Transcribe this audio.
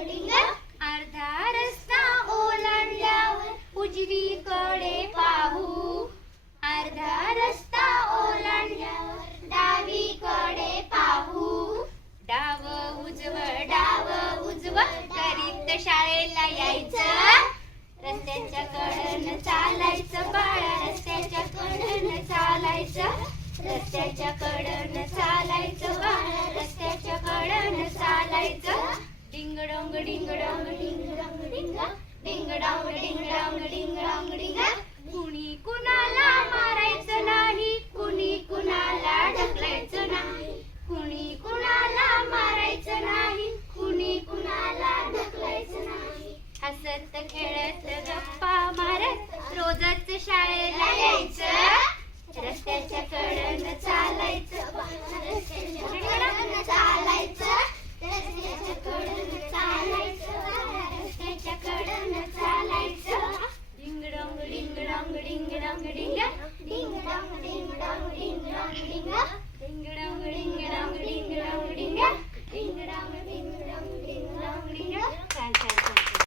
डिंग अर्धा रस्ता ओलांडल्यावर उजवीकडे पाहू अर्धा रस्ता ओलांडल्यावर डावीकडे पाहू डाव उजव करीत शाळेला यायचं रस्त्याच्या कडेनं चालायचं बाळा रस्त्याच्या कडेनं चालायचं रस्त्याच्या कडेनं चालायचं बाळा रस्त्याच्या कडेनं चालायचं ding dong ding dong ding dong ding ding dong ding dong ding dong ding